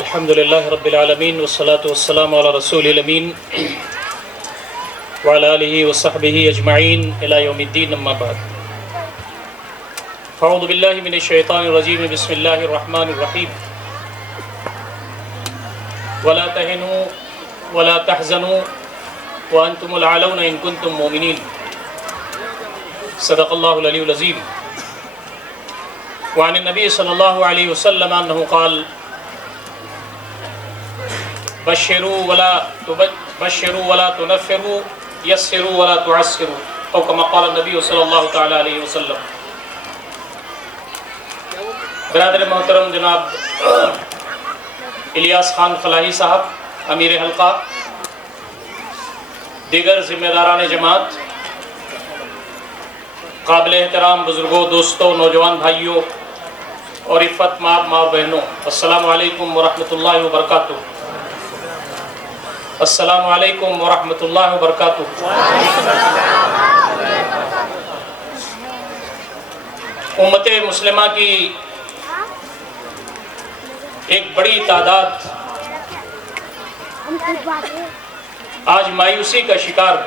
الحمد لله رب العالمين والصلاة والسلام على رسول الأمين وعلى آله وصحبه أجمعين إلى يوم الدين أما بعد فأعوذ بالله من الشيطان الرجيم بسم الله الرحمن الرحيم ولا تهنوا ولا تحزنوا وأنتم الأعلون إن كنتم مؤمنين صدق الله العلي العظيم وعن النبي صلى الله عليه وسلم أنه قال بشروا ولا تنفروا يسروا ولا تعسروا او كما قال النبي صلی اللہ تعالی علیہ وسلم۔ برادر محترم جناب الیاس خان فلاحی صاحب، امیر حلقہ، دیگر ذمہ داران جماعت، قابل احترام بزرگوں، دوستوں، نوجوان بھائیوں اور عفت ماں بہنوں، السلام علیکم ورحمۃ اللہ وبرکاتہ۔ السلام علیکم ورحمۃ اللہ وبرکاتہ۔ امت مسلمہ کی ایک بڑی تعداد آج مایوسی کا شکار ہے۔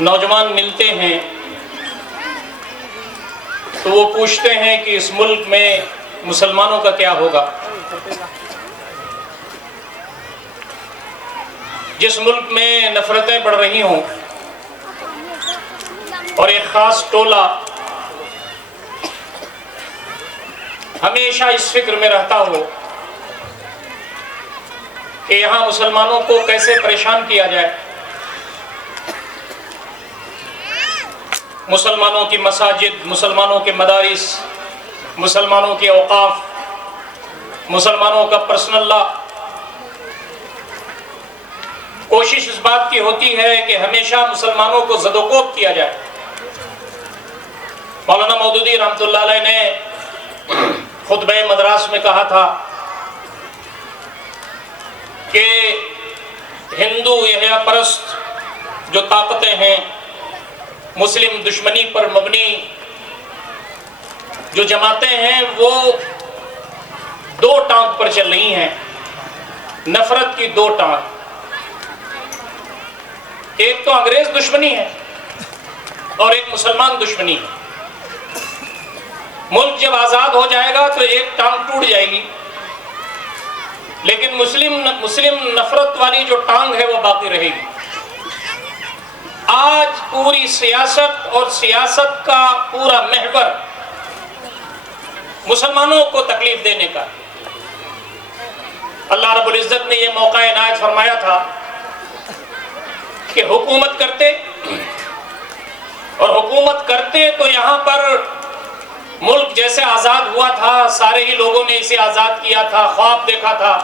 نوجوان ملتے ہیں تو وہ پوچھتے ہیں کہ اس ملک میں مسلمانوں کا کیا ہوگا۔ جس ملک میں نفرتیں بڑھ رہی ہوں اور ایک خاص ٹولہ ہمیشہ اس فکر میں رہتا ہو کہ یہاں مسلمانوں کو کیسے پریشان کیا جائے، مسلمانوں کی مساجد، مسلمانوں کے مدارس، مسلمانوں کے اوقاف، مسلمانوں کا پرسنل لا، کوشش اس بات کی ہوتی ہے کہ ہمیشہ مسلمانوں کو زد و کوب کیا جائے۔ مولانا مودودی رحمۃ اللہ علیہ نے خطبہ مدراس میں کہا تھا کہ ہندو یحییٰ پرست جو طاقتیں ہیں، مسلم دشمنی پر مبنی جو جماعتیں ہیں، وہ دو ٹانگ پر چل رہی ہیں، نفرت کی دو ٹانگ۔ ایک تو انگریز دشمنی ہے اور ایک مسلمان دشمنی ہے۔ ملک جب آزاد ہو جائے گا تو ایک ٹانگ ٹوٹ جائے گی، لیکن مسلم نفرت والی جو ٹانگ ہے وہ باقی رہے گی۔ آج پوری سیاست اور سیاست کا پورا محور مسلمانوں کو تکلیف دینے کا۔ اللہ رب العزت نے یہ موقع عنایت فرمایا تھا کہ حکومت کرتے تو یہاں پر ملک جیسے آزاد ہوا تھا، سارے ہی لوگوں نے اسے آزاد کیا تھا، خواب دیکھا تھا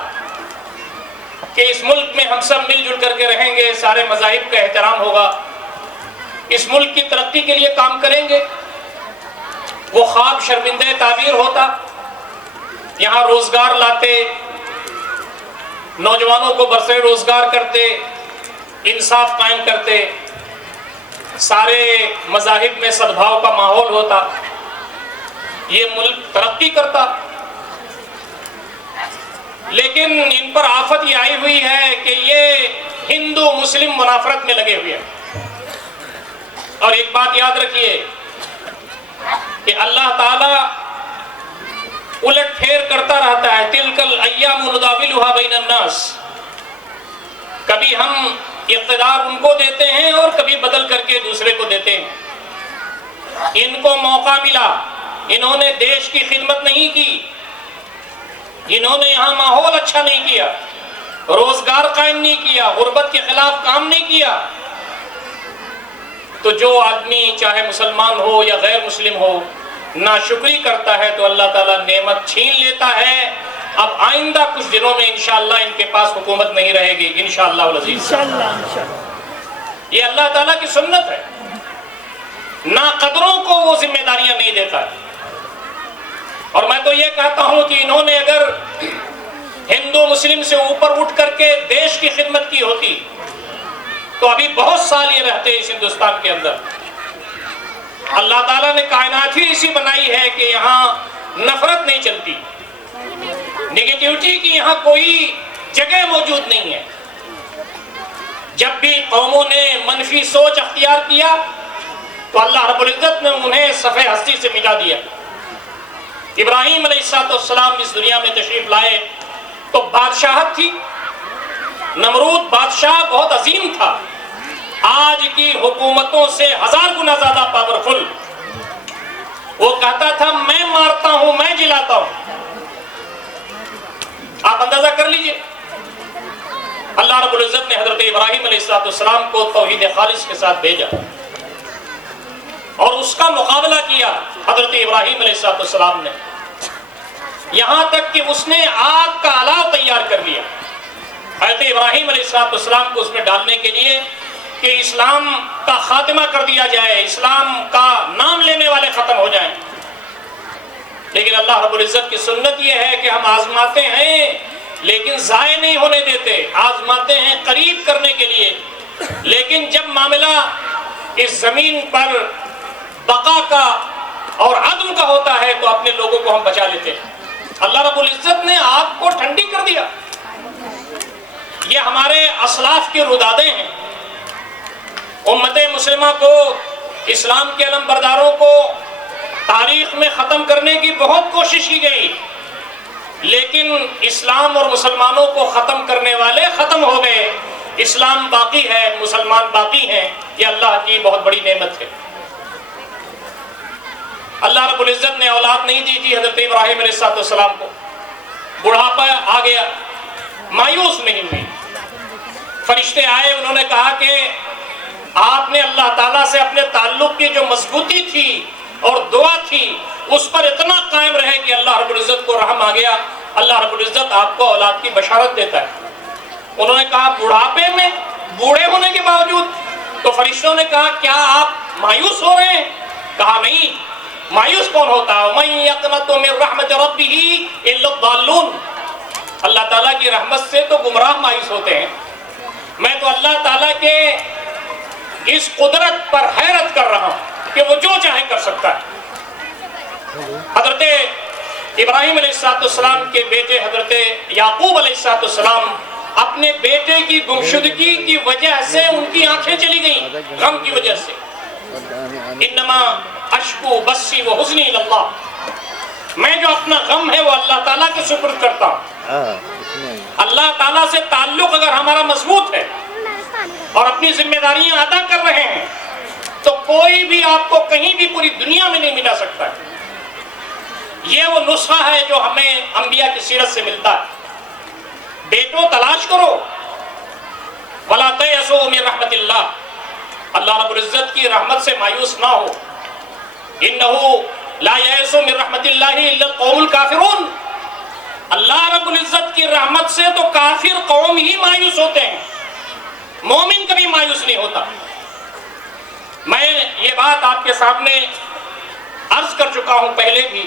کہ اس ملک میں ہم سب مل جل کر کے رہیں گے، سارے مذاہب کا احترام ہوگا، اس ملک کی ترقی کے لیے کام کریں گے۔ وہ خواب شرمندہ تعبیر ہوتا، یہاں روزگار لاتے، نوجوانوں کو برسر روزگار کرتے، انصاف قائم کرتے، سارے مذاہب میں صدبھاؤ کا ماحول ہوتا، یہ ملک ترقی کرتا۔ لیکن ان پر آفت یہ آئی ہوئی ہے کہ یہ ہندو مسلم منافرت میں لگے ہوئے ہیں۔ اور ایک بات یاد رکھیے کہ اللہ تعالیٰ الٹ پھیر کرتا رہتا ہے، تلک الایام نداولها بین الناس۔ کبھی ہم اقتدار ان کو دیتے ہیں اور کبھی بدل کر کے دوسرے کو دیتے ہیں۔ ان کو موقع ملا، انہوں نے دیش کی خدمت نہیں کی، انہوں نے یہاں ماحول اچھا نہیں کیا، روزگار قائم نہیں کیا، غربت کے خلاف کام نہیں کیا، تو جو آدمی چاہے مسلمان ہو یا غیر مسلم ہو ناشکری کرتا ہے تو اللہ تعالیٰ نعمت چھین لیتا ہے۔ اب آئندہ کچھ دنوں میں انشاءاللہ ان کے پاس حکومت نہیں رہے گی انشاءاللہ العزیز۔ یہ اللہ تعالیٰ کی سنت ہے، ناقدروں کو وہ ذمہ داریاں نہیں دیتا ہے۔ اور میں تو یہ کہتا ہوں کہ انہوں نے اگر ہندو مسلم سے اوپر اٹھ کر کے دیش کی خدمت کی ہوتی تو ابھی بہت سال یہ رہتے اس ہندوستان کے اندر۔ اللہ تعالیٰ نے کائنات ہی ایسی بنائی ہے کہ یہاں نفرت نہیں چلتی، نگیٹیوٹی کی یہاں کوئی جگہ موجود نہیں ہے۔ جب بھی قوموں نے منفی سوچ اختیار کیا تو اللہ رب العزت نے انہیں صفحہ ہستی سے مٹا دیا۔ ابراہیم علیہ السلام اس دنیا میں تشریف لائے تو بادشاہت تھی، نمرود بادشاہ بہت عظیم تھا، آج کی حکومتوں سے 1000 گنا زیادہ پاورفل۔ وہ کہتا تھا میں مارتا ہوں، میں جلاتا ہوں۔ آپ اندازہ کر لیجئے، اللہ رب العزت نے حضرت ابراہیم علیہ السلام کو توحید خالص کے ساتھ بھیجا اور اس کا مقابلہ کیا حضرت ابراہیم علیہ السلام نے، یہاں تک کہ اس نے آگ کا الاؤ تیار کر لیا حضرت ابراہیم علیہ السلام کو اس میں ڈالنے کے لیے کہ اسلام کا خاتمہ کر دیا جائے، اسلام کا نام لینے والے ختم ہو جائیں۔ لیکن اللہ رب العزت کی سنت یہ ہے کہ ہم آزماتے ہیں لیکن ضائع نہیں ہونے دیتے، آزماتے ہیں قریب کرنے کے لیے، لیکن جب معاملہ اس زمین پر بقا کا اور عدم کا ہوتا ہے تو اپنے لوگوں کو ہم بچا لیتے ہیں۔ اللہ رب العزت نے آگ کو ٹھنڈی کر دیا۔ یہ ہمارے اسلاف کے ردادے ہیں۔ امت مسلمہ کو، اسلام کے علم برداروں کو تاریخ میں ختم کرنے کی بہت کوشش کی گئی، لیکن اسلام اور مسلمانوں کو ختم کرنے والے ختم ہو گئے۔ اسلام باقی ہے، مسلمان باقی ہیں، یہ اللہ کی بہت بڑی نعمت ہے۔ اللہ رب العزت نے اولاد نہیں دی تھی حضرت ابراہیم علیہ السلام کو، بڑھاپا آ گیا، مایوس نہیں ہوئی۔ فرشتے آئے، انہوں نے کہا کہ آپ نے اللہ تعالیٰ سے اپنے تعلق کی جو مضبوطی تھی اور دعا تھی اس پر اتنا قائم رہے کہ اللہ رب العزت کو رحم آ گیا، اللہ رب العزت آپ کو اولاد کی بشارت دیتا ہے۔ انہوں نے کہا بڑھاپے میں، بوڑھے ہونے کے باوجود؟ تو فرشتوں نے کہا کیا آپ مایوس ہو رہے ہیں؟ کہا نہیں، مایوس کون ہوتا ہے؟ مَن یقنط من رحمت ربہ الا الضالون، اللہ تعالیٰ کی رحمت سے تو گمراہ مایوس ہوتے ہیں۔ میں تو اللہ تعالیٰ کے اس قدرت پر حیرت کر رہا ہوں کہ وہ جو چاہے کر سکتا ہے۔ حضرت ابراہیم علیہ السلام کے بیٹے حضرت یعقوب علیہ السلام اپنے بیٹے کی گمشدگی کی وجہ سے ان کی آنکھیں چلی گئیں، غم کی وجہ سے۔ انما اشکو بسی و حزنی اللہ، میں جو اپنا غم ہے وہ اللہ تعالیٰ کے سپرد کرتا ہوں۔ اللہ تعالیٰ سے تعلق اگر ہمارا مضبوط ہے اور اپنی ذمہ داریاں ادا کر رہے ہیں تو کوئی بھی آپ کو کہیں بھی پوری دنیا میں نہیں ملا سکتا ہے۔ یہ وہ نسخہ ہے جو ہمیں انبیاء کی سیرت سے ملتا ہے۔ بیٹوں تلاش کرو، وَلَا تَيْأَسُوا مِن رحمت اللہ، اللہ رب العزت کی رحمت سے مایوس نہ ہو۔ إِنَّهُ لَا يَيْأَسُ مِن رحمت اللہ إِلَّا الْقَوْمُ الْكَافِرُونَ، اللہ رب العزت کی رحمت سے تو کافر قوم ہی مایوس ہوتے ہیں، مومن کبھی مایوس نہیں ہوتا۔ میں یہ بات آپ کے سامنے عرض کر چکا ہوں پہلے بھی،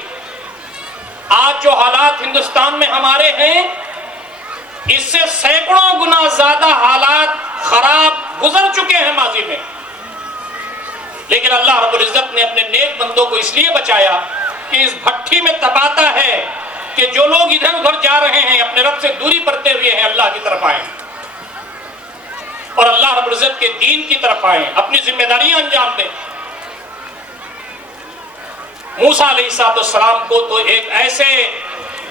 آج جو حالات ہندوستان میں ہمارے ہیں اس سے سینکڑوں گنا زیادہ حالات خراب گزر چکے ہیں ماضی میں، لیکن اللہ رب العزت نے اپنے نیک بندوں کو اس لیے بچایا کہ اس بھٹی میں تپاتا ہے کہ جو لوگ ادھر ادھر جا رہے ہیں اپنے رب سے دوری برتے ہوئے ہیں اللہ کی طرف آئیں اور اللہ رب العزت کے دین کی طرف آئیں، اپنی ذمہ داریاں انجام دیں۔ موسیٰ علیہ السلام کو تو ایک ایسے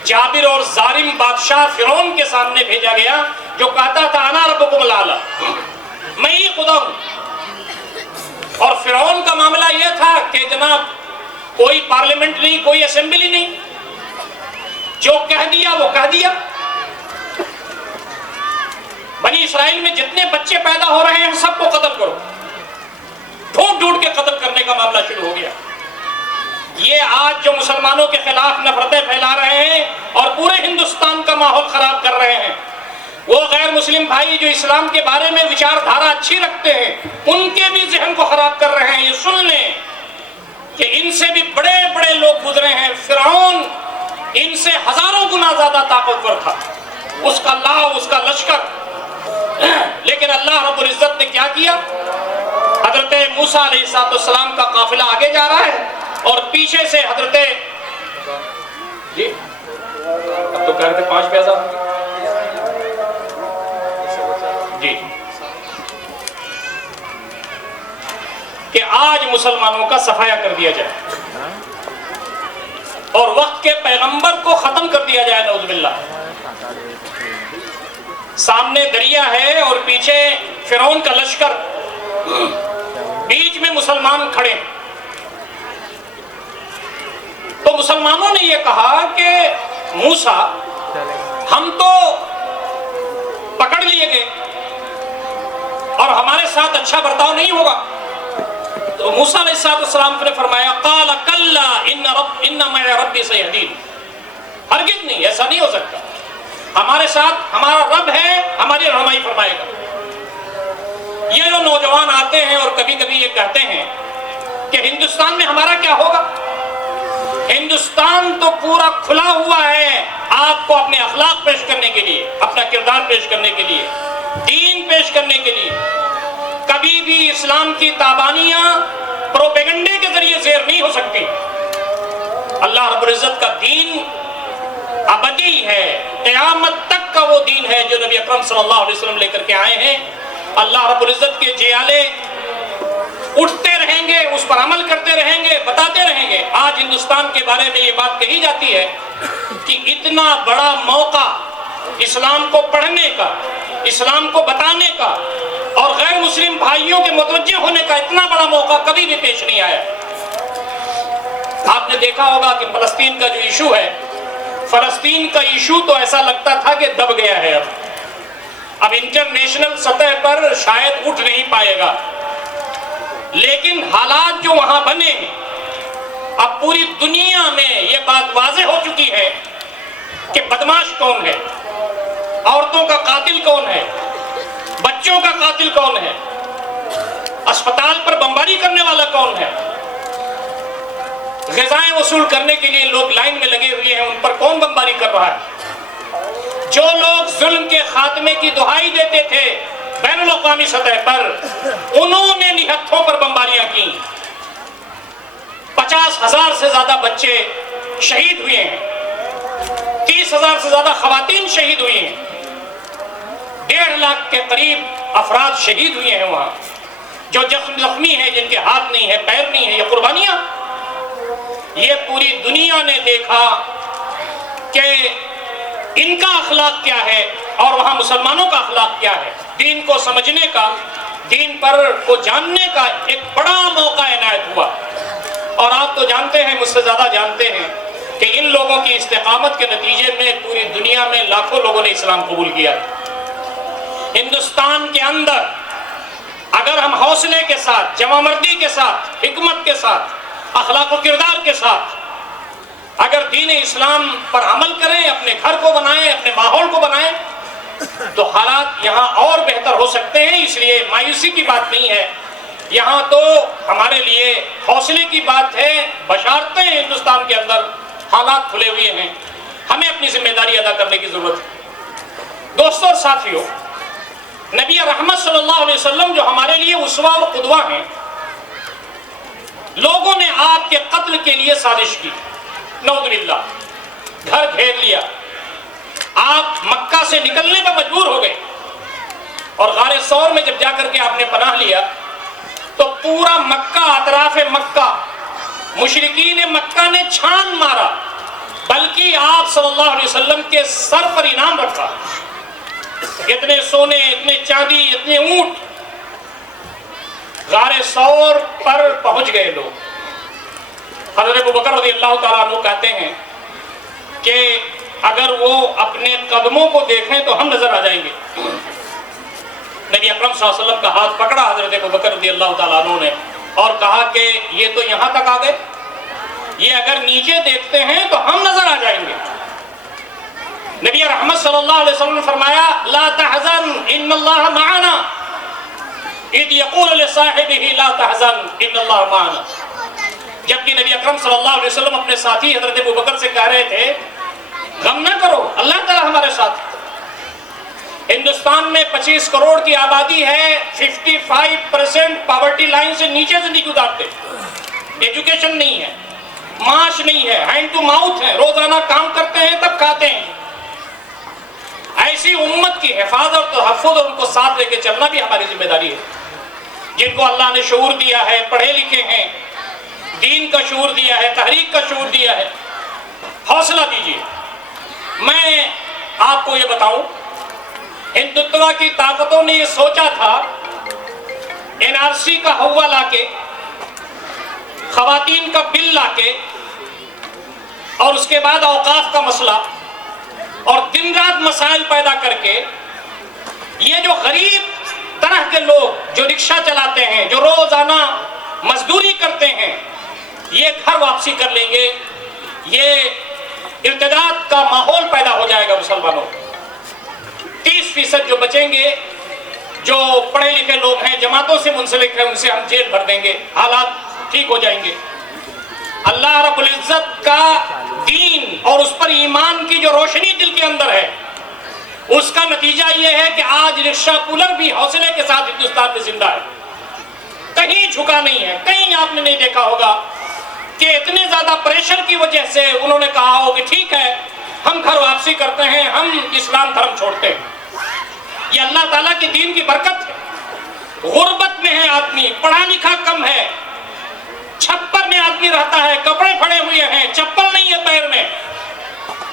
جابر اور ظالم بادشاہ فرعون کے سامنے بھیجا گیا جو کہتا تھا انا ربکم الاعلی، میں ہی خدا ہوں۔ اور فرعون کا معاملہ یہ تھا کہ جناب کوئی پارلیمنٹ نہیں، کوئی اسمبلی نہیں، جو کہہ دیا وہ کہہ دیا۔ بنی اسرائیل میں جتنے بچے پیدا ہو رہے ہیں سب کو قتل کرو، ڈھونڈ ڈھونڈ کے قتل کرنے کا معاملہ شروع ہو گیا۔ یہ آج جو مسلمانوں کے خلاف نفرتیں پھیلا رہے ہیں اور پورے ہندوستان کا ماحول خراب کر رہے ہیں، وہ غیر مسلم بھائی جو اسلام کے بارے میں وچار دھارا اچھی رکھتے ہیں ان کے بھی ذہن کو خراب کر رہے ہیں۔ یہ سن لیں کہ ان سے بھی بڑے بڑے لوگ گزرے ہیں، فرعون ان سے ہزاروں گنا زیادہ طاقتور تھا، اس کا لاؤ، اس کا لشکر، لیکن اللہ رب العزت نے کیا کیا؟ حضرت موسیٰ علیہ السلام کا قافلہ آگے جا رہا ہے اور پیچھے سے حضرت کہہ رہے تھے 5 پیازہ جی کہ آج مسلمانوں کا صفایا کر دیا جائے اور وقت کے پیغمبر کو ختم کر دیا جائے، نعوذ باللہ۔ سامنے دریا ہے اور پیچھے فرعون کا لشکر، بیچ میں مسلمان کھڑے، تو مسلمانوں نے یہ کہا کہ موسیٰ ہم تو پکڑ لیے گئے اور ہمارے ساتھ اچھا برتاؤ نہیں ہوگا۔ تو موسیٰ علیہ السلام نے فرمایا قال کلا ان معی ربی سیہدین، ہرگز نہیں، ایسا نہیں ہو سکتا، ہمارے ساتھ ہمارا رب ہے، ہماری رہنمائی فرمائے گا۔ یہ جو نوجوان آتے ہیں اور کبھی کبھی یہ کہتے ہیں کہ ہندوستان میں ہمارا کیا ہوگا، ہندوستان تو پورا کھلا ہوا ہے آپ کو اپنے اخلاق پیش کرنے کے لیے، اپنا کردار پیش کرنے کے لیے، دین پیش کرنے کے لیے۔ کبھی بھی اسلام کی تابانیاں پروپیگنڈے کے ذریعے زیر نہیں ہو سکتی۔ اللہ رب العزت کا دین ابدی ہے، قیامت تک کا وہ دین ہے جو نبی اکرم صلی اللہ علیہ وسلم لے کر کے آئے ہیں۔ اللہ رب العزت کے جیالے اٹھتے رہیں گے، اس پر عمل کرتے رہیں گے، بتاتے رہیں گے۔ آج ہندوستان کے بارے میں یہ بات کہی جاتی ہے کہ اتنا بڑا موقع اسلام کو پڑھنے کا، اسلام کو بتانے کا اور غیر مسلم بھائیوں کے متوجہ ہونے کا اتنا بڑا موقع کبھی بھی پیش نہیں آیا۔ آپ نے دیکھا ہوگا کہ فلسطین کا جو ایشو ہے، فلسطین کا ایشو تو ایسا لگتا تھا کہ دب گیا ہے، اب انٹرنیشنل سطح پر شاید اٹھ نہیں پائے گا، لیکن حالات جو وہاں بنے، اب پوری دنیا میں یہ بات واضح ہو چکی ہے کہ بدماش کون ہے، عورتوں کا قاتل کون ہے، بچوں کا قاتل کون ہے، اسپتال پر بمباری کرنے والا کون ہے، غذائیں وصول کرنے کے لیے لوگ لائن میں لگے ہوئے ہیں، ان پر کون بمباری کر رہا ہے۔ جو لوگ ظلم کے خاتمے کی دہائی دیتے تھے بین الاقوامی سطح پر، انہوں نے نہتھوں پر بمباریاں کی۔ 50,000 سے زیادہ بچے شہید ہوئے ہیں، 30,000 سے زیادہ خواتین شہید ہوئی ہیں، 1.5 لاکھ کے قریب افراد شہید ہوئے ہیں وہاں، جو زخمی ہیں، جن کے ہاتھ نہیں ہے، پیر نہیں ہے، یہ قربانیاں۔ یہ پوری دنیا نے دیکھا کہ ان کا اخلاق کیا ہے اور وہاں مسلمانوں کا اخلاق کیا ہے۔ دین کو سمجھنے کا، دین پر کو جاننے کا ایک بڑا موقع عنایت ہوا، اور آپ تو جانتے ہیں، مجھ سے زیادہ جانتے ہیں کہ ان لوگوں کی استقامت کے نتیجے میں پوری دنیا میں لاکھوں لوگوں نے اسلام قبول کیا۔ ہندوستان کے اندر اگر ہم حوصلے کے ساتھ، جمع مردی کے ساتھ، حکمت کے ساتھ، اخلاق و کردار کے ساتھ اگر دین اسلام پر عمل کریں، اپنے گھر کو بنائیں، اپنے ماحول کو بنائیں، تو حالات یہاں اور بہتر ہو سکتے ہیں۔ اس لیے مایوسی کی بات نہیں ہے، یہاں تو ہمارے لیے حوصلے کی بات ہے، بشارتیں ہیں۔ ہندوستان کے اندر حالات کھلے ہوئے ہیں، ہمیں اپنی ذمہ داری ادا کرنے کی ضرورت ہے۔ دوستوں اور ساتھیوں، نبی رحمت صلی اللہ علیہ وسلم جو ہمارے لیے اسوہ اور قدوہ ہیں، لوگوں نے آپ کے قتل کے لیے سازش کی، نعوذ باللہ، گھر گھیر لیا، آپ مکہ سے نکلنے پر مجبور ہو گئے، اور غار ثور میں جب جا کر کے آپ نے پناہ لیا تو پورا مکہ، اطراف مکہ، مشرکین مکہ نے چھان مارا، بلکہ آپ صلی اللہ علیہ وسلم کے سر پر انعام رکھا، اتنے سونے، اتنے چاندی، اتنے اونٹ۔ غار ثور پر پہنچ گئے لوگ۔ حضرت ابوبکر رضی اللہ تعالیٰ عنہ کہتے ہیں کہ اگر وہ اپنے قدموں کو دیکھیں تو ہم نظر آ جائیں گے۔ نبی اکرم صلی اللہ علیہ وسلم کا ہاتھ پکڑا حضرت ابوبکر رضی اللہ تعالیٰ عنہ نے اور کہا کہ یہ تو یہاں تک آ گئے، یہ اگر نیچے دیکھتے ہیں تو ہم نظر آ جائیں گے۔ نبی رحمت صلی اللہ علیہ وسلم نے فرمایا لا تحزن ان اللہ معنا، اذ یقول لصاحبہ لا تحزن ان اللہ معنا۔ جبکہ نبی اکرم صلی اللہ علیہ وسلم اپنے ساتھی حضرت ابوبکر سے کہہ رہے تھے غم نہ کرو، اللہ تعالیٰ ہمارے ساتھ۔ ہندوستان میں 25 کروڑ کی آبادی ہے، 55% پاورٹی لائن سے نیچے زندگی گزارتے، ایجوکیشن نہیں ہے، معاش نہیں ہے، ہینڈ ٹو ماؤتھ ہے، روزانہ کام کرتے ہیں تب کھاتے ہیں، تحفظ اور ان کو ساتھ لے کے چلنا بھی ہماری ذمہ داری ہے. جن کو اللہ نے شعور دیا ہے، پڑھے لکھے ہیں، دین کا شعور دیا ہے، تحریک کا شعور دیا ہے، حوصلہ دیجیے. میں آپ کو یہ بتاؤں، ہندوتوا کی طاقتوں نے یہ سوچا تھا NRC کا ہوا لا کے، خواتین کا بل لا کے، اور اس کے بعد اوقاف کا مسئلہ، اور دن رات مسائل پیدا کر کے یہ جو غریب طرح کے لوگ جو رکشہ چلاتے ہیں، جو روزانہ مزدوری کرتے ہیں، یہ گھر واپسی کر لیں گے. یہ ارتداد کا ماحول پیدا ہو جائے گا مسلمانوں. 30% جو بچیں گے، جو پڑھے لکھے لوگ ہیں، جماعتوں سے منسلک ہیں، ان سے ہم جیل بھر دیں گے، حالات ٹھیک ہو جائیں گے. اللہ رب العزت کا دین اور اس پر ایمان کی جو روشنی دل کے اندر ہے، اس کا نتیجہ یہ ہے کہ آج رکشہ پولر بھی حوصلے کے ساتھ ہندوستان میں زندہ ہے، کہیں جھکا نہیں ہے. کہیں آپ نے نہیں دیکھا ہوگا کہ اتنے زیادہ پریشر کی وجہ سے انہوں نے کہا ہو کہ ٹھیک ہے ہم گھر واپسی کرتے ہیں، ہم اسلام دھرم چھوڑتے ہیں. یہ اللہ تعالیٰ کے دین کی برکت ہے. غربت میں ہے آدمی، پڑھا لکھا کم ہے، چھپر میں آدمی رہتا ہے، کپڑے پھڑے ہوئے ہیں، چپل نہیں ہے پیر میں،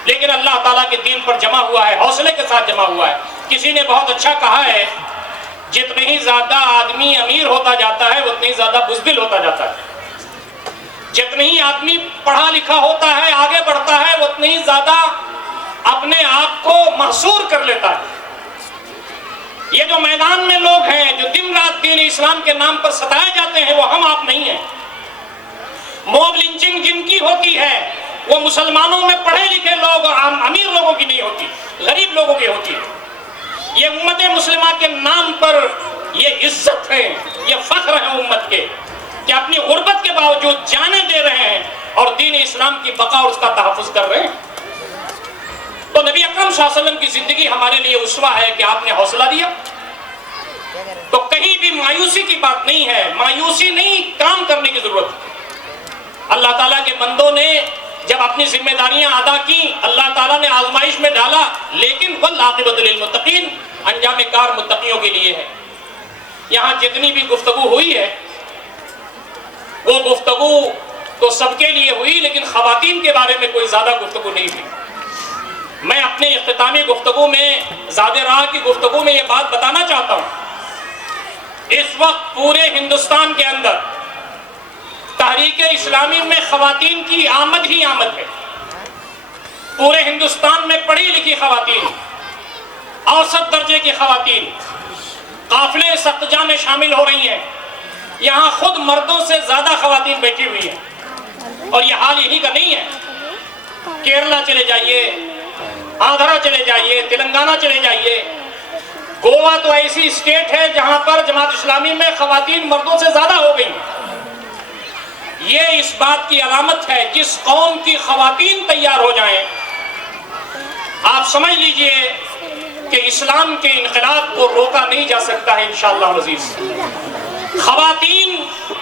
لیکن اللہ تعالیٰ کے دین پر جمع ہوا ہے، حوصلے کے ساتھ جمع ہوا ہے. کسی نے بہت اچھا کہا ہے، جتنے ہی زیادہ آدمی امیر ہوتا جاتا ہے اتنے ہی زیادہ بزدل ہوتا جاتا ہے. جتنے ہی آدمی پڑھا لکھا ہوتا ہے، آگے بڑھتا ہے، اتنے ہی زیادہ اپنے آپ کو محصور کر لیتا ہے. یہ جو میدان میں لوگ ہیں جو دن رات دین اسلام کے نام پر ستائے جاتے ہیں، وہ ہم آپ نہیں ہیں. موب لنچنگ جن کی ہوتی ہے وہ مسلمانوں میں پڑھے لکھے لوگ اور امیر لوگوں کی نہیں ہوتی، غریب لوگوں کی ہوتی ہے. یہ امت مسلمہ کے نام پر یہ عزت ہے، یہ فخر ہے امت کے کہ اپنی غربت کے باوجود جانیں دے رہے ہیں اور دین اسلام کی بقا اور اس کا تحفظ کر رہے ہیں. تو نبی اکرم صلی اللہ علیہ وسلم کی زندگی ہمارے لیے اسوہ ہے کہ آپ نے حوصلہ دیا. تو کہیں بھی مایوسی کی بات نہیں ہے، مایوسی نہیں، کام کرنے کی ضرورت ہے. اللہ تعالیٰ کے بندوں نے جب اپنی ذمہ داریاں ادا کی، اللہ تعالیٰ نے آزمائش میں ڈالا، لیکن والعاقبۃ للمتقین، انجام کار متقیوں کے لیے ہے. یہاں جتنی بھی گفتگو ہوئی ہے وہ گفتگو تو سب کے لیے ہوئی، لیکن خواتین کے بارے میں کوئی زیادہ گفتگو نہیں ہوئی. میں اپنے اختتامی گفتگو میں، زاد راہ کی گفتگو میں یہ بات بتانا چاہتا ہوں، اس وقت پورے ہندوستان کے اندر تحریک اسلامی میں خواتین کی آمد ہی آمد ہے. پورے ہندوستان میں پڑھی لکھی خواتین، اوسط درجے کی خواتین قافلے سقجہ میں شامل ہو رہی ہیں. یہاں خود مردوں سے زیادہ خواتین بیٹھی ہوئی ہیں، اور یہ حال یہی کا نہیں ہے. کیرلا چلے جائیے، آندھرا چلے جائیے، تلنگانہ چلے جائیے، گوا تو ایسی اسٹیٹ ہے جہاں پر جماعت اسلامی میں خواتین مردوں سے زیادہ ہو گئی. یہ اس بات کی علامت ہے، جس قوم کی خواتین تیار ہو جائیں، آپ سمجھ لیجئے کہ اسلام کے انقلاب کو روکا نہیں جا سکتا ہے انشاءاللہ العزیز. خواتین،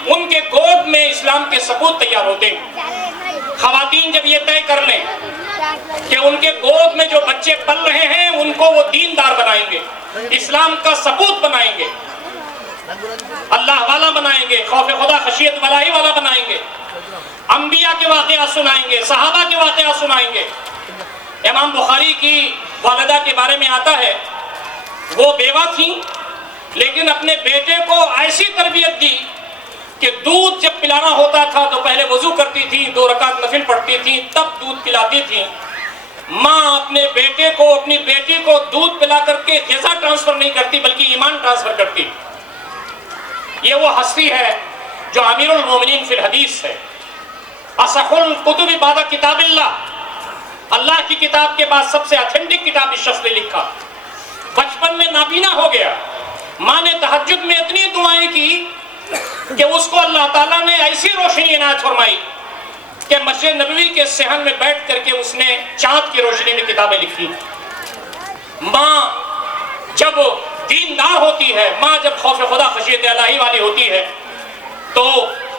ان کے گود میں اسلام کے ثبوت تیار ہوتے ہیں. خواتین جب یہ طے کر لیں کہ ان کے گود میں جو بچے پل رہے ہیں ان کو وہ دیندار بنائیں گے، اسلام کا ثبوت بنائیں گے، اللہ والا بنائیں گے، خوف خدا خشیت ولائی والا بنائیں گے، انبیاء کے واقعات سنائیں گے، صحابہ کے واقعات سنائیں گے. امام بخاری کی والدہ کے بارے میں آتا ہے، وہ بیوہ تھیں لیکن اپنے بیٹے کو ایسی تربیت دی کہ دودھ جب پلانا ہوتا تھا تو پہلے وضو کرتی تھی، 2 رکعت نفل پڑھتی تھی، تب دودھ پلاتی تھی. ماں اپنے بیٹے کو، اپنی بیٹی کو دودھ پلا کر کے غذا ٹرانسفر نہیں کرتی بلکہ ایمان ٹرانسفر کرتی. یہ وہ ہستی ہے جو امیر المومنین فی الحدیث ہے. اصح الکتب بعد کتاب اللہ کی کتاب کے بعد سب سے اتھینٹک کتاب اس شخص نے لکھا. بچپن میں نابینا ہو گیا، ماں نے تہجد میں اتنی دعائیں کی کہ اس کو اللہ تعالیٰ نے ایسی روشنی عنایت فرمائی کہ مسجد نبوی کے صحن میں بیٹھ کر کے اس نے چاند کی روشنی میں کتابیں لکھی. ماں جب دیندار ہوتی ہے، ماں جب خوف خدا خشیت الہی والی ہوتی ہے تو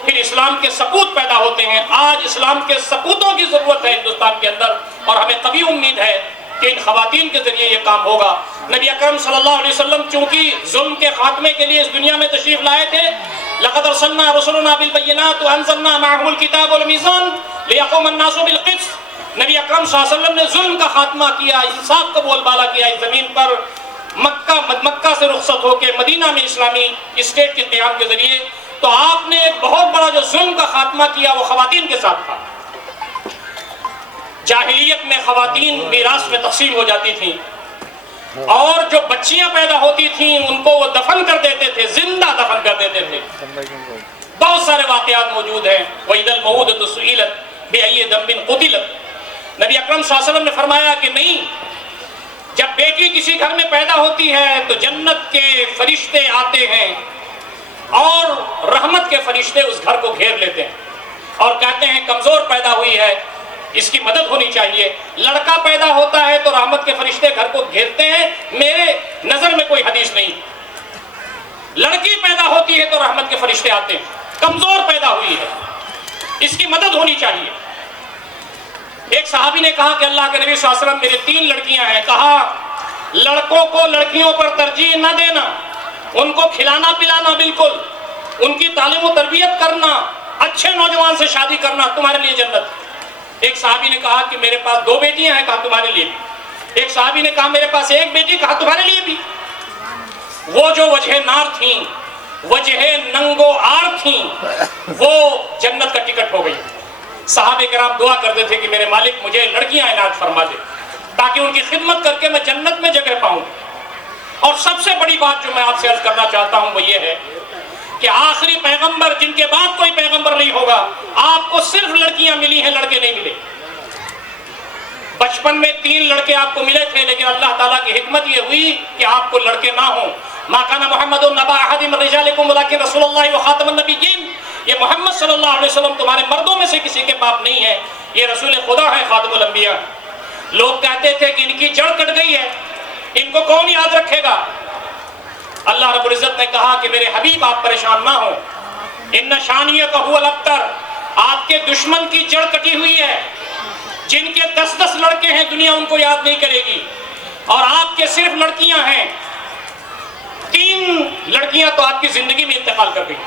پھر اسلام کے سپوت پیدا ہوتے ہیں. آج اسلام کے سپوتوں کی ضرورت ہے ہندوستان کے اندر، اور ہمیں کبھی امید ہے کہ ان خواتین کے ذریعے یہ کام ہوگا۔ نبی اکرم صلی اللہ علیہ وسلم چونکہ ظلم کے خاتمے کے لیے اس دنیا میں تشریف لائے تھے، لقد ارسلنا رسلنا بالبینات وانزلنا معهم الکتاب والمیزان لیقوم الناس بالقسط۔ نبی اکرم صلی اللہ علیہ وسلم نے ظلم کا خاتمہ کیا، انصاف کا بول بالا کیا اس زمین پر، مکہ سے رخصت ہو کے مدینہ میں اسلامی اسٹیٹ کے قیام کے ذریعے۔ تو آپ نے ایک بہت بڑا جو ظلم کا خاتمہ کیا وہ خواتین کے ساتھ تھا۔ جاہلیت میں خواتین میراث میں تقسیم ہو جاتی تھیں، اور جو بچیاں پیدا ہوتی تھیں ان کو وہ دفن کر دیتے تھے، زندہ دفن کر دیتے تھے۔ بہت سارے واقعات موجود ہیں۔ وَإِذَا الْمَوْءُودَةُ سُئِلَتْ بِأَيِّ ذَنبٍ قُتِلَتْ۔ نبی اکرم صلی اللہ علیہ وسلم نے فرمایا کہ نہیں، جب بیٹی کسی گھر میں پیدا ہوتی ہے تو جنت کے فرشتے آتے ہیں اور رحمت کے فرشتے اس گھر کو گھیر لیتے ہیں اور کہتے ہیں کمزور پیدا ہوئی ہے، اس کی مدد ہونی چاہیے۔ لڑکا پیدا ہوتا ہے تو رحمت کے فرشتے گھر کو گھیرتے ہیں، میرے نظر میں کوئی حدیث نہیں۔ لڑکی پیدا ہوتی ہے تو رحمت کے فرشتے آتے ہیں، کمزور پیدا ہوئی ہے، اس کی مدد ہونی چاہیے۔ ایک صحابی نے کہا کہ اللہ کے نبی صلی اللہ علیہ وسلم میرے 3 لڑکیاں ہیں۔ کہا لڑکوں کو لڑکیوں پر ترجیح نہ دینا، ان کو کھلانا پلانا، بالکل ان کی تعلیم و تربیت کرنا، اچھے نوجوان سے شادی کرنا تمہارے لیے جنت۔ ایک صحابی نے کہا کہ میرے پاس 2 بیٹیاں ہیں، کہا تمہارے لیے بھی۔ ایک صحابی نے کہا میرے پاس 1 بیٹی، کہا تمہارے لیے بھی۔ وہ جو وجہ نار تھیں، وجہ ننگو آر تھیں، وہ جنت کا ٹکٹ ہو گئی۔ صحابہ کرام دعا کرتے تھے کہ میرے مالک مجھے لڑکیاں عنایت فرما دے تاکہ ان کی خدمت کر کے میں جنت میں جگہ پاؤں۔ اور سب سے بڑی بات جو میں آپ سے عرض کرنا چاہتا ہوں وہ یہ ہے کہ آخری پیغمبر جن کے بعد کوئی پیغمبر نہیں ہوگا، آپ کو صرف لڑکیاں ملی ہیں، لڑکے نہیں ملے۔ بچپن میں 3 لڑکے آپ کو ملے تھے، لیکن اللہ تعالیٰ کی حکمت یہ ہوئی کہ آپ کو لڑکے نہ ہوں۔ ما کان محمد نبا احد من رجالکم ولکن رسول اللہ وخاتم النبیین۔ یہ محمد صلی اللہ علیہ وسلم تمہارے مردوں میں سے کسی کے باپ نہیں ہے، یہ رسول خدا ہے، خاتم الانبیاء۔ لوگ کہتے تھے کہ ان کی جڑ کٹ گئی ہے، ان کو کون یاد رکھے گا؟ اللہ رب العزت نے کہا کہ میرے حبیب آپ پریشان نہ ہوں، ان شانیہ هو الابتر، آپ کے دشمن کی جڑ کٹی ہوئی ہے، جن کے 10 لڑکے ہیں دنیا ان کو یاد نہیں کرے گی، اور آپ کے صرف لڑکیاں ہیں۔ 3 لڑکیاں تو آپ کی زندگی میں انتقال کر گئی۔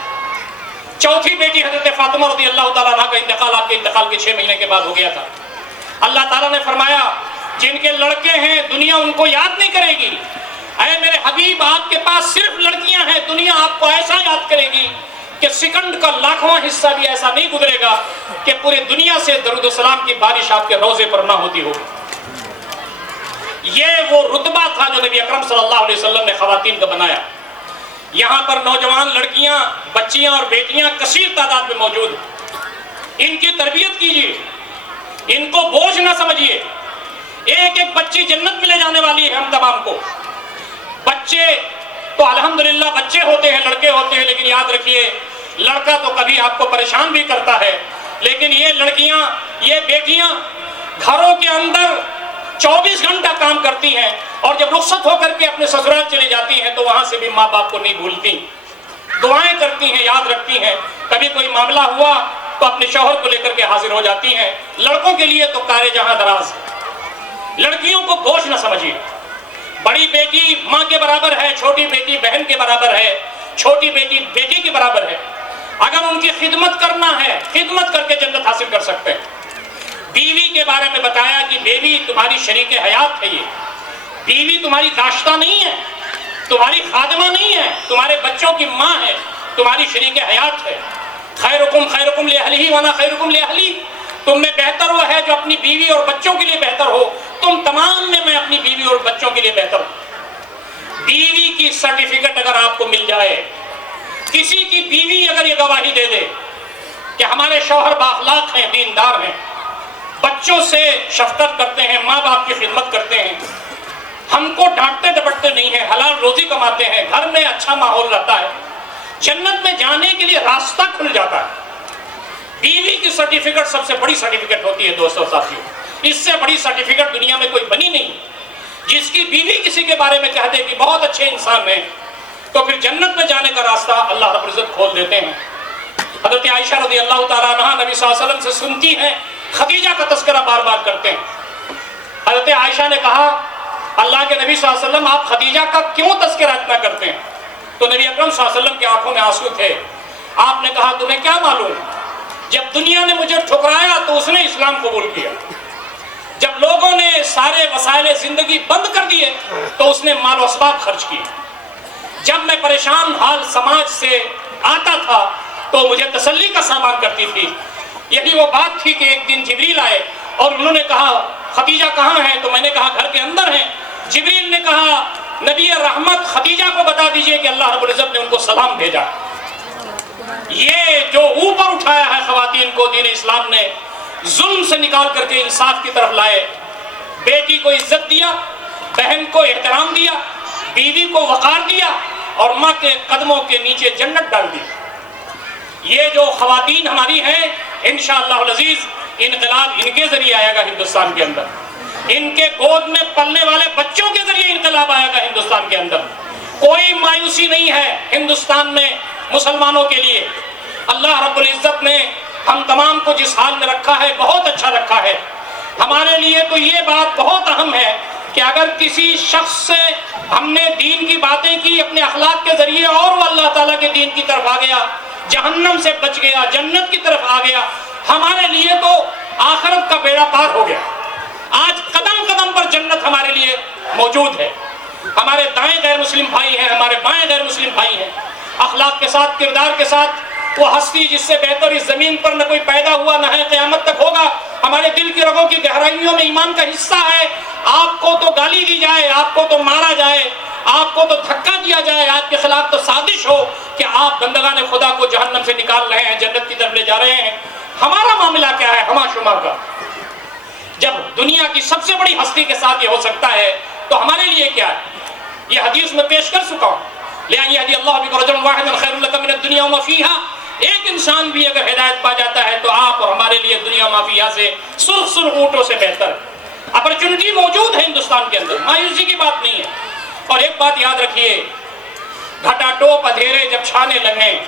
4تھی بیٹی حضرت فاطمہ رضی اللہ تعالیٰ عنہ کا انتقال آپ کے انتقال کے 6 مہینے کے بعد ہو گیا تھا۔ اللہ تعالیٰ نے فرمایا جن کے لڑکے ہیں دنیا ان کو یاد نہیں کرے گی، اے میرے حبیب آپ کے پاس صرف لڑکیاں ہیں، دنیا آپ کو ایسا یاد کرے گی کہ سیکنڈ کا 1,00,000واں حصہ بھی ایسا نہیں گزرے گا کہ پوری دنیا سے درود و سلام کی بارش آپ کے روزے پر نہ ہوتی ہوگی۔ یہ وہ رتبہ تھا جو نبی اکرم صلی اللہ علیہ وسلم نے خواتین کا بنایا۔ یہاں پر نوجوان لڑکیاں، بچیاں اور بیٹیاں کثیر تعداد میں موجود ہیں، ان کی تربیت کیجیے، ان کو بوجھ نہ سمجھیے۔ ایک ایک بچی جنت میں لے جانے والی ہے ہم تمام کو۔ بچے تو الحمدللہ بچے ہوتے ہیں، لڑکے ہوتے ہیں، لیکن یاد رکھیے لڑکا تو کبھی آپ کو پریشان بھی کرتا ہے، لیکن یہ لڑکیاں، یہ بیٹیاں گھروں کے اندر 24 گھنٹہ کام کرتی ہیں، اور جب رخصت ہو کر کے اپنے سسرال چلی جاتی ہیں تو وہاں سے بھی ماں باپ کو نہیں بھولتی، دعائیں کرتی ہیں، یاد رکھتی ہیں۔ کبھی کوئی معاملہ ہوا تو اپنے شوہر کو لے کر کے حاضر ہو جاتی ہیں۔ لڑکوں کے لیے تو کار جہاں دراز ہے۔ لڑکیوں کو بوجھ نہ سمجھیے۔ بڑی بیٹی ماں کے برابر ہے، چھوٹی بیٹی بہن کے برابر ہے، چھوٹی بیٹی بیٹی کے برابر ہے۔ اگر ان کی خدمت کرنا ہے، خدمت کر کے جنت حاصل کر سکتے ہیں۔ بیوی کے بارے میں بتایا کہ بیوی تمہاری شریک حیات ہے، یہ بیوی تمہاری داشتہ نہیں ہے، تمہاری خادمہ نہیں ہے، تمہارے بچوں کی ماں ہے، تمہاری شریک حیات ہے۔ خیرکم خیرکم لأہلہ وانا خیرکم لأہلی، تم میں بہتر وہ ہے جو اپنی بیوی اور بچوں کے لیے بہتر ہو، تم تمام میں اپنی بیوی اور بچوں کے لیے بہتر ہوں۔ بیوی کی سرٹیفکیٹ اگر آپ کو مل جائے، کسی کی بیوی اگر یہ گواہی دے دے کہ ہمارے شوہر بااخلاق ہیں، دیندار ہیں، بچوں سے شفقت کرتے ہیں، ماں باپ کی خدمت کرتے ہیں، ہم کو ڈانٹتے ڈپٹتے نہیں ہیں، حلال روزی کماتے ہیں، گھر میں اچھا ماحول رہتا ہے، جنت میں جانے کے لیے راستہ کھل جاتا ہے۔ بیوی کی سرٹیفکیٹ سب سے بڑی سرٹیفکیٹ ہوتی ہے دوستو ساتھیوں، اس سے بڑی سرٹیفکیٹ دنیا میں کوئی بنی نہیں۔ جس کی بیوی کسی کے بارے میں کہہ دے کہ بہت اچھے انسان ہیں، تو پھر جنت میں جانے کا راستہ اللہ رب العزت کھول دیتے ہیں۔ حضرت عائشہ رضی اللہ تعالیٰ عنہ نبی صلی اللہ علیہ وسلم سے سنتی ہیں، خدیجہ کا تذکرہ بار بار کرتے ہیں۔ حضرت عائشہ نے کہا اللہ کے نبی صلی اللہ علیہ وسلم آپ خدیجہ کا کیوں تذکرہ اتنا کرتے ہیں؟ تو نبی اکرم صلی اللہ علیہ وسلم کی آنکھوں میں آنسو تھے. آپ نے کہا تمہیں کیا معلوم، جب دنیا نے مجھے ٹھکرایا تو اس نے اسلام قبول کیا، جب لوگوں نے سارے وسائل زندگی بند کر دیے تو اس نے مال و اسباب خرچ کیے، جب میں پریشان حال سماج سے آتا تھا تو مجھے تسلی کا سامان کرتی تھی. یہی وہ بات تھی کہ ایک دن جبریل آئے اور انہوں نے کہا خدیجہ کہاں ہے؟ تو میں نے کہا گھر کے اندر ہیں. جبریل نے کہا نبی رحمت خدیجہ کو بتا دیجئے کہ اللہ رب العزت نے ان کو سلام بھیجا. یہ جو اوپر اٹھایا ہے خواتین کو دین اسلام نے، ظلم سے نکال کر کے انصاف کی طرف لائے. بیٹی کو عزت دیا، بہن کو احترام دیا، بیوی کو وقار دیا اور ماں کے قدموں کے نیچے جنت ڈال دی. یہ جو خواتین ہماری ہیں انشاءاللہ العزیز انقلاب ان کے ذریعے آئے گا ہندوستان کے اندر، ان کے گود میں پلنے والے بچوں کے ذریعے انقلاب آئے گا ہندوستان کے اندر. کوئی مایوسی نہیں ہے ہندوستان میں مسلمانوں کے لیے. اللہ رب العزت نے ہم تمام کو جس حال میں رکھا ہے بہت اچھا رکھا ہے. ہمارے لیے تو یہ بات بہت اہم ہے کہ اگر کسی شخص سے ہم نے دین کی باتیں کی اپنے اخلاق کے ذریعے اور وہ اللہ تعالیٰ کے دین کی طرف آ گیا، جہنم سے بچ گیا، جنت کی طرف آ گیا، ہمارے لیے تو آخرت کا بیڑا پار ہو گیا. آج قدم قدم پر جنت ہمارے لیے موجود ہے. ہمارے دائیں غیر مسلم بھائی ہیں، ہمارے بائیں غیر مسلم بھائی ہیں. اخلاق کے ساتھ، کردار کے ساتھ وہ ہستی جس سے بہتر اس زمین پر نہ کوئی پیدا ہوا نہ ہے قیامت تک ہوگا. ہمارے دل کی رگوں کی گہرائیوں میں ایمان کا حصہ ہے. آپ کو تو گالی دی جائے، آپ کو تو مارا جائے، آپ کو تو دھکا دیا جائے، آپ کے خلاف تو سازش ہو کہ آپ بندگان خدا کو جہنم سے نکال رہے ہیں، جنت کی طرف لے جا رہے ہیں. ہمارا معاملہ کیا ہے ہما شما کا؟ جب دنیا کی سب سے بڑی ہستی کے ساتھ یہ ہو سکتا ہے تو ہمارے لیے کیا ہے؟ یہ حدیث میں پیش کر چکا ہوں. لِأَنْ يَهْدِيَ اللَّهُ بِكَ رَجُلًا وَاحِدًا خَيْرٌ لَكَ مِنَ الدُّنْيَا وَمَا فِيهَا. ایک انسان بھی اگر ہدایت پا جاتا ہے تو آپ اور ہمارے لیے دنیا ما فیہا سے سرخ سرخ اونٹوں سے بہتر. اپرچونٹی موجود ہے ہندوستان کے اندر، مایوسی کی بات نہیں ہے. اور ایک بات یاد رکھیے، گھٹا ٹوپ اندھیرے جب چھانے لگیں،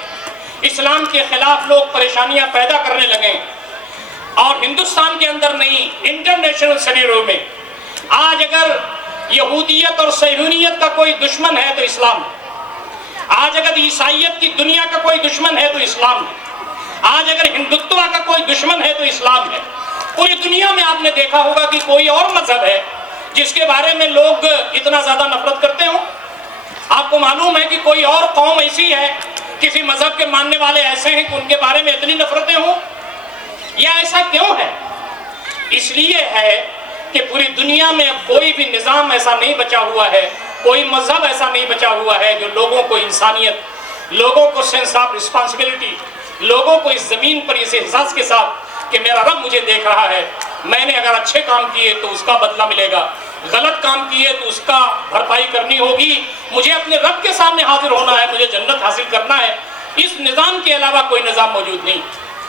اسلام کے خلاف لوگ پریشانیاں پیدا کرنے لگیں، اور ہندوستان کے اندر نہیں انٹرنیشنل سیریرو میں آج اگر یہودیت اور صہیونیت کا کوئی دشمن ہے تو اسلام ہے. آج اگر عیسائیت کی دنیا کا کوئی دشمن ہے تو اسلام ہے. آج اگر ہندوتوا کا کوئی دشمن ہے تو اسلام ہے. پوری دنیا میں آپ نے دیکھا ہوگا کہ کوئی اور مذہب ہے جس کے بارے میں لوگ اتنا زیادہ نفرت کرتے ہوں؟ آپ کو معلوم ہے کہ کوئی اور قوم ایسی ہے، کسی مذہب کے ماننے والے ایسے ہیں کہ ان کے بارے میں اتنی نفرتیں ہوں؟ یا ایسا کیوں ہے؟ اس لیے ہے کہ پوری دنیا میں اب کوئی بھی نظام ایسا نہیں بچا ہوا ہے، کوئی مذہب ایسا نہیں بچا ہوا ہے جو لوگوں کو انسانیت، لوگوں کو سینس آف رسپانسبلٹی، لوگوں کو اس زمین پر اس احساس کے ساتھ کہ میرا رب مجھے دیکھ رہا ہے، میں نے اگر اچھے کام کیے تو اس کا بدلہ ملے گا، غلط کام کیے تو اس کا بھرپائی کرنی ہوگی، مجھے اپنے رب کے سامنے حاضر ہونا ہے، مجھے جنت حاصل کرنا ہے. اس نظام کے علاوہ کوئی نظام موجود نہیں.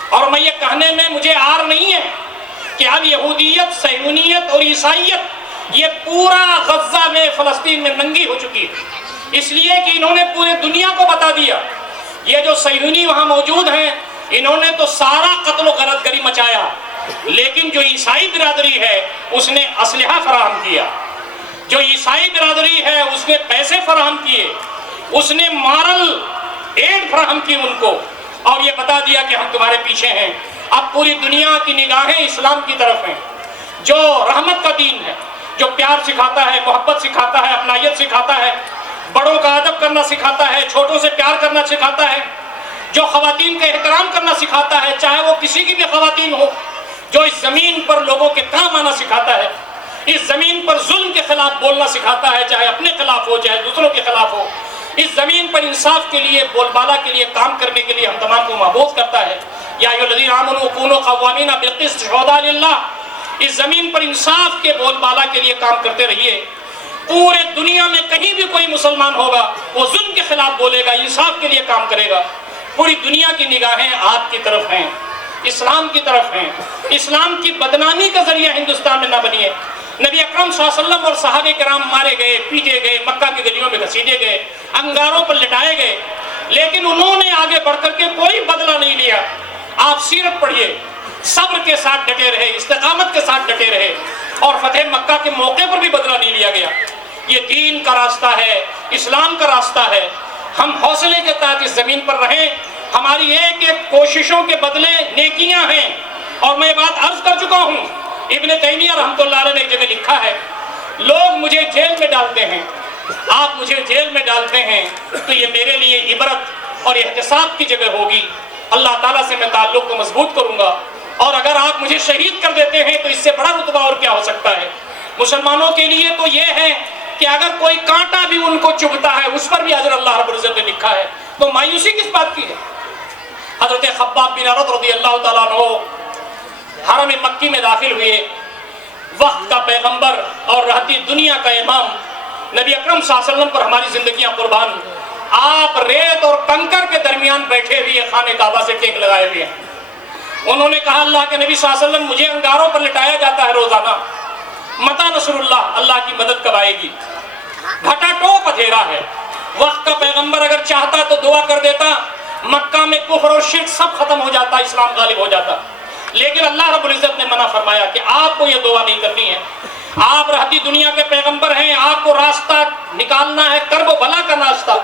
اور میں یہ کہنے میں مجھے عار نہیں ہے کہ اب یہودیت، صہیونیت اور عیسائیت یہ پورا غزہ میں، فلسطین میں ننگی ہو چکی ہے، اس لیے کہ انہوں نے پورے دنیا کو بتا دیا. یہ جو صہیونی وہاں موجود ہیں انہوں نے تو سارا قتل و غارت گری مچایا، لیکن جو عیسائی برادری ہے اس نے اسلحہ فراہم کیا، جو عیسائی برادری ہے اس نے پیسے فراہم کیے، اس نے مارل ایڈ فراہم کی ان کو، اور یہ بتا دیا کہ ہم تمہارے پیچھے ہیں. اب پوری دنیا کی نگاہیں اسلام کی طرف ہیں، جو رحمت کا دین ہے، جو پیار سکھاتا ہے، محبت سکھاتا ہے، اپنائیت سکھاتا ہے، بڑوں کا ادب کرنا سکھاتا ہے، چھوٹوں سے پیار کرنا سکھاتا ہے، جو خواتین کا احترام کرنا سکھاتا ہے، چاہے وہ کسی کی بھی خواتین ہو، جو اس زمین پر لوگوں کے کام آنا سکھاتا ہے، اس زمین پر ظلم کے خلاف بولنا سکھاتا ہے، چاہے اپنے خلاف ہو چاہے دوسروں کے خلاف ہو، اس زمین پر انصاف کے لیے، بول بالا کے لیے کام کرنے کے لیے ہم تمام کو مبعوث کرتا ہے. یا ایھا الذین آمنوا کونوا قوامین بالقسط شہداء للہ. اس زمین پر انصاف کے بول بالا کے لیے کام کرتے رہیے. پورے دنیا میں کہیں بھی کوئی مسلمان ہوگا وہ ظلم کے خلاف بولے گا، انصاف کے لیے کام کرے گا. پوری دنیا کی نگاہیں آپ کی طرف ہیں، اسلام کی طرف ہیں. اسلام کی بدنامی کا ذریعہ ہندوستان میں نہ بنیے. نبی اکرم صلی اللہ علیہ وسلم اور صحابہ کرام مارے گئے، پیٹے گئے، مکہ کی گلیوں میں گھسیٹے گئے، انگاروں پر لٹائے گئے، لیکن انہوں نے آگے بڑھ کر کے کوئی بدلہ نہیں لیا. آپ سیرت پڑھیے، صبر کے ساتھ ڈٹے رہے، استقامت کے ساتھ ڈٹے رہے. اور فتح مکہ کے موقع پر بھی بدلہ نہیں لیا گیا. یہ دین کا راستہ ہے، اسلام کا راستہ ہے. ہم حوصلے کے ساتھ اس زمین پر رہیں. ہماری ایک ایک کوششوں کے بدلے نیکیاں ہیں. اور میں بات عرض کر چکا ہوں، ابن تیمیہ رحمۃ اللہ علیہ نے ایک جگہ لکھا ہے، لوگ مجھے جیل میں ڈالتے ہیں، آپ مجھے جیل میں ڈالتے ہیں تو یہ میرے لیے عبرت اور احتساب کی جگہ ہوگی. اللہ تعالیٰ سے میں تعلق کو مضبوط کروں گا. اور اگر آپ مجھے شہید کر دیتے ہیں تو اس سے بڑا رتبہ اور کیا ہو سکتا ہے. مسلمانوں کے لیے تو یہ ہے کہ اگر کوئی کانٹا بھی ان کو چبھتا ہے اس پر بھی اجر اللہ رب العزت نے لکھا ہے. تو مایوسی کس بات کی ہے؟ حضرت خباب بن عرط رضی اللہ تعالیٰ عنہ حرم مکی میں داخل ہوئے. وقت کا پیغمبر اور رہتی دنیا کا امام نبی اکرم صلی اللہ علیہ وسلم پر ہماری زندگیاں قربان. آپ ریت اور کنکر کے درمیان بیٹھے ہوئے خانہ کعبہ سے ٹیک لگائے ہوئے ہیں. انہوں نے کہا اللہ کے نبی صلی اللہ علیہ وسلم مجھے انگاروں پر لٹایا جاتا ہے روزانہ، متا نصر اللہ، اللہ کی مدد کب آئے گی؟ گھٹا ٹوپ اندھیرا ہے. وقت کا پیغمبر اگر چاہتا تو دعا کر دیتا، مکہ میں کفر اور شرک سب ختم ہو جاتا، اسلام غالب ہو جاتا. لیکن اللہ رب العزت نے منع فرمایا کہ آپ کو یہ دعا نہیں کرنی ہے. آپ رہتی دنیا کے پیغمبر ہیں، آپ کو راستہ نکالنا ہے، کرب و بلا کا راستہ،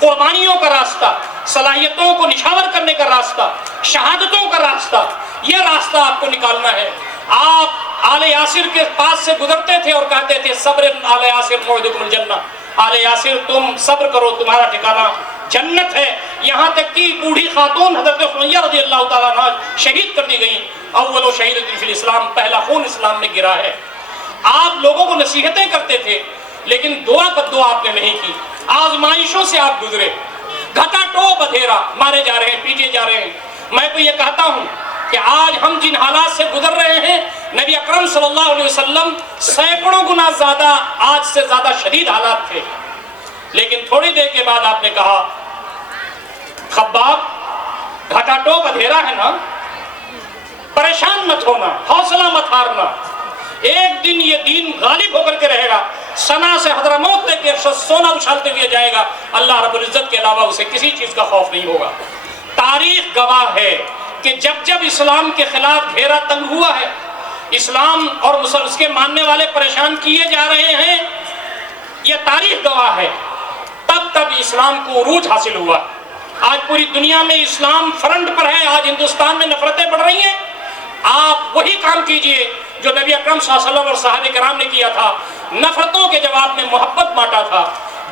قربانیوں کا راستہ، صلاحیتوں کو نچھاور کرنے کا راستہ، شہادتوں کا راستہ. یہ راستہ آپ کو نکالنا ہے. آپ آل یاسر کے پاس سے گزرتے تھے اور کہتے تھے صبر آل یاسر موعدکم الجنہ، آل یاسر تم صبر کرو، تمہارا ٹھکانہ جنت ہے. یہاں تک کہ بوڑھی خاتون حضرت سمیہ رضی اللہ تعالیٰ عنہ شہید کر دی گئی. اول شہید فی الاسلام، پہلا خون اسلام میں گرا ہے. آپ لوگوں کو نصیحتیں کرتے تھے لیکن دعا بد دعا آپ نے نہیں کی. آزمائشوں سے آپ گزرے، گھٹا ٹوپ اندھیرا، مارے جا رہے ہیں، پیٹے جا رہے ہیں. میں تو یہ کہتا ہوں کہ آج ہم جن حالات سے گزر رہے ہیں، نبی اکرم صلی اللہ علیہ وسلم سینکڑوں گنا زیادہ، آج سے زیادہ شدید حالات تھے. لیکن تھوڑی دیر کے بعد آپ نے کہا خباب گھٹا ٹوپ اندھیرا ہے نا، پریشان مت ہونا، حوصلہ مت ہارنا، ایک دن یہ دین غالب ہو کر کے رہے گا. سنا سے حضرموت تک ایک شخص سونا اچھالتے ہوئے جائے گا، اللہ رب العزت کے علاوہ اسے کسی چیز کا خوف نہیں ہوگا. تاریخ گواہ ہے کہ جب جب اسلام کے خلاف گھیرا تنگ ہوا ہے، اسلام اور اس کے ماننے والے پریشان کیے جا رہے ہیں، یہ تاریخ گواہ ہے، تب تب اسلام کو عروج حاصل ہوا. آج پوری دنیا میں اسلام فرنٹ پر ہے. آج ہندوستان میں نفرتیں بڑھ رہی ہیں. آپ وہی کام کیجئے جو نبی اکرم صلی اللہ علیہ وسلم اور صحابہ کرام نے کیا تھا. نفرتوں کے جواب میں محبت بانٹا تھا،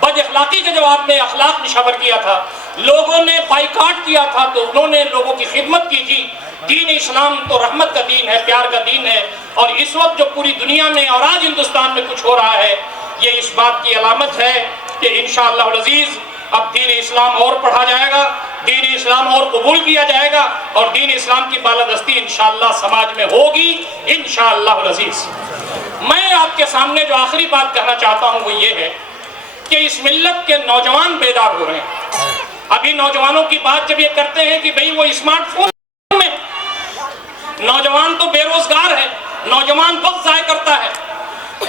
بد اخلاقی کے جواب میں اخلاق نشاور کیا تھا. لوگوں نے بائیکاٹ کیا تھا تو انہوں نے لوگوں کی خدمت کی تھی. دین اسلام تو رحمت کا دین ہے، پیار کا دین ہے. اور اس وقت جو پوری دنیا میں اور آج ہندوستان میں کچھ ہو رہا ہے، یہ اس بات کی علامت ہے کہ انشاءاللہ العزیز اب دین اسلام اور پڑھا جائے گا، دین اسلام اور قبول کیا جائے گا، اور دین اسلام کی بالادستی انشاءاللہ سماج میں ہوگی انشاءاللہ العزیز. میں آپ کے سامنے جو آخری بات کہنا چاہتا ہوں وہ یہ ہے کہ اس ملت کے نوجوان بیدار ہو رہے ہیں. ابھی نوجوانوں کی بات جب یہ کرتے ہیں کہ بھئی وہ اسمارٹ فون میں، نوجوان تو بے روزگار ہے، نوجوان وقت ضائع کرتا ہے.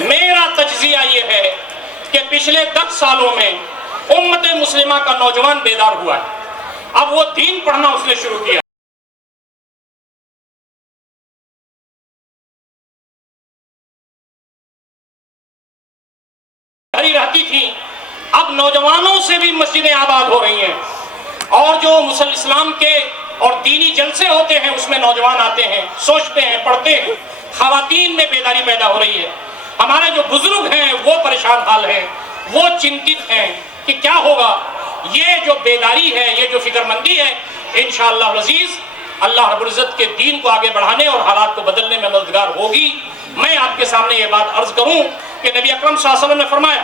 میرا تجزیہ یہ ہے کہ پچھلے 10 سالوں میں امت مسلمہ کا نوجوان بیدار ہوا ہے. اب وہ دین پڑھنا اس نے شروع کیا. بھری رہتی تھی، اب نوجوانوں سے بھی مسجدیں آباد ہو رہی ہیں. اور جو اسلام کے اور دینی جلسے ہوتے ہیں اس میں نوجوان آتے ہیں، سوچتے ہیں، پڑھتے ہیں. خواتین میں بیداری پیدا ہو رہی ہے. ہمارے جو بزرگ ہیں وہ پریشان حال ہیں، وہ چنتت ہیں کہ کیا ہوگا. یہ جو بیداری ہے، یہ جو فکر مندی ہے، انشاءاللہ العزیز اللہ رب العزت کے دین کو آگے بڑھانے اور حالات کو بدلنے میں مددگار ہوگی. میں آپ کے سامنے یہ بات عرض کروں کہ نبی اکرم صلی اللہ علیہ وسلم نے فرمایا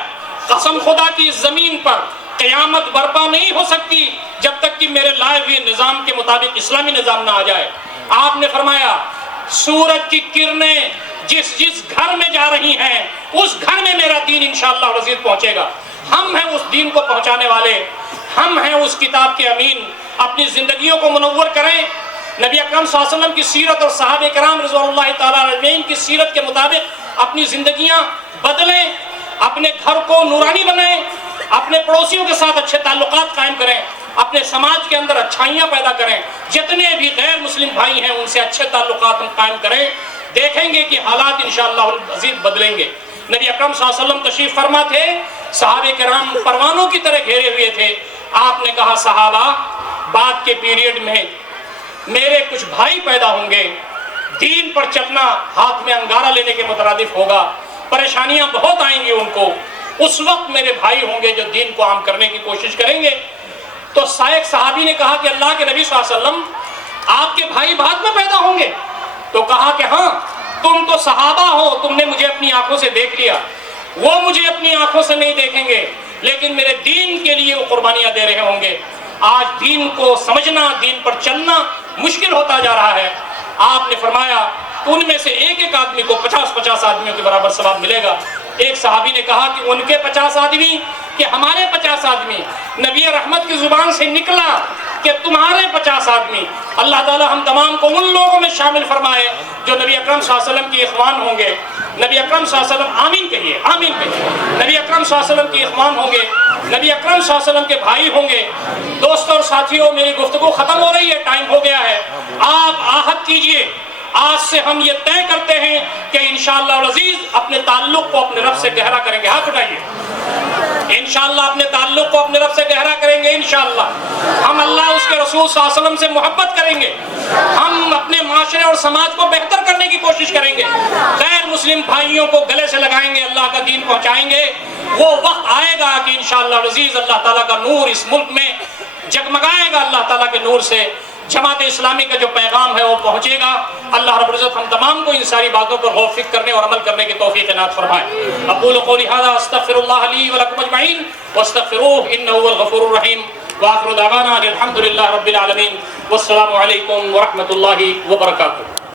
قسم خدا کی زمین پر قیامت برپا نہیں ہو سکتی جب تک کہ میرے لائے ہوئے نظام کے مطابق اسلامی نظام نہ آ جائے. آپ نے فرمایا سورج کی کرنیں جس جس گھر میں جا رہی ہیں اس گھر میں میرا دین انشاءاللہ العزیز پہنچے گا. ہم ہیں اس دین کو پہنچانے والے، ہم ہیں اس کتاب کے امین. اپنی زندگیوں کو منور کریں، نبی اکرم صلی اللہ علیہ وسلم کی سیرت اور صحابہ کرام رضوان اللہ تعالیٰ علیہم کی سیرت کے مطابق اپنی زندگیاں بدلیں، اپنے گھر کو نورانی بنائیں، اپنے پڑوسیوں کے ساتھ اچھے تعلقات قائم کریں، اپنے سماج کے اندر اچھائیاں پیدا کریں. جتنے بھی غیر مسلم بھائی ہیں ان سے اچھے تعلقات ہم قائم کریں. دیکھیں گے کہ حالات انشاءاللہ العزیز بدلیں گے۔ نبی اکرم صلی اللہ علیہ وسلم تشریف فرما تھے، صحابہ کرام پروانوں کی طرح گھیرے ہوئے تھے۔ آپ نے کہا صحابہ بعد کے پیریڈ میں میرے کچھ بھائی پیدا ہوں گے، دین پر چلنا ہاتھ میں انگارہ لینے کے مترادف ہوگا، پریشانیاں بہت آئیں گی ان کو، اس وقت میرے بھائی ہوں گے جو دین کو عام کرنے کی کوشش کریں گے۔ تو ایک صحابی نے کہا کہ اللہ کے نبی صلی اللہ علیہ وسلم آپ کے بھائی بعد میں پیدا ہوں گے؟ تو کہا کہ ہاں، تم تو صحابہ ہو، تم نے مجھے اپنی آنکھوں سے دیکھ لیا، وہ مجھے اپنی آنکھوں سے نہیں دیکھیں گے، لیکن میرے دین کے لیے وہ قربانیاں دے رہے ہوں گے۔ آج دین کو سمجھنا، دین پر چلنا مشکل ہوتا جا رہا ہے۔ آپ نے فرمایا ان میں سے ایک ایک آدمی کو 50 آدمیوں کے برابر ثواب ملے گا۔ ایک صحابی نے کہا کہ ان کے 50 آدمی کہ ہمارے 50 آدمی؟ نبی رحمت کی زبان سے نکلا کہ تمہارے 50 آدمی۔ اللہ تعالی ہم تمام کو ان لوگوں میں شامل فرمائے جو نبی اکرم صلی اللہ علیہ وسلم کی اخوان ہوں گے۔ نبی اکرم صلی اللہ علیہ وسلم آمین کہیے، آمین کہیے۔ نبی اکرم صلی اللہ علیہ وسلم کی اخوان ہوں گے، نبی اکرم صلی اللہ علیہ وسلم کے بھائی ہوں گے۔ دوستوں اور ساتھیوں، میری گفتگو ختم ہو رہی ہے، ٹائم ہو گیا ہے۔ آپ عہد کیجئے، آج سے ہم یہ طے کرتے ہیں کہ انشاءاللہ العزیز اپنے تعلق کو اپنے رب سے گہرا کریں گے۔ ہاتھ اٹھائیے۔ انشاءاللہ اپنے تعلق کو اپنے رب سے گہرا کریں گے انشاءاللہ۔ ہم اللہ اس کے رسول صلی اللہ علیہ وسلم سے محبت کریں گے، ہم اپنے معاشرے اور سماج کو بہتر کرنے کی کوشش کریں گے، غیر مسلم بھائیوں کو گلے سے لگائیں گے، اللہ کا دین پہنچائیں گے۔ وہ وقت آئے گا کہ انشاءاللہ العزیز اللہ تعالیٰ کا نور اس ملک میں جگمگائے گا، اللہ تعالیٰ کے نور سے جماعت اسلامی کا جو پیغام ہے وہ پہنچے گا۔ اللہ رب العزت ہم تمام کو ان ساری باتوں پر غور و فکر کرنے اور عمل کرنے کی توفیق عنایت فرمائے۔ اقول قولی ھذا استغفر اللہ لی ولکم اجمعین واستغفروہ انہ هو الغفور الرحیم وآخر دعوانا الحمد للہ رب العالمین والسلام علیکم ورحمۃ اللہ وبرکاتہ۔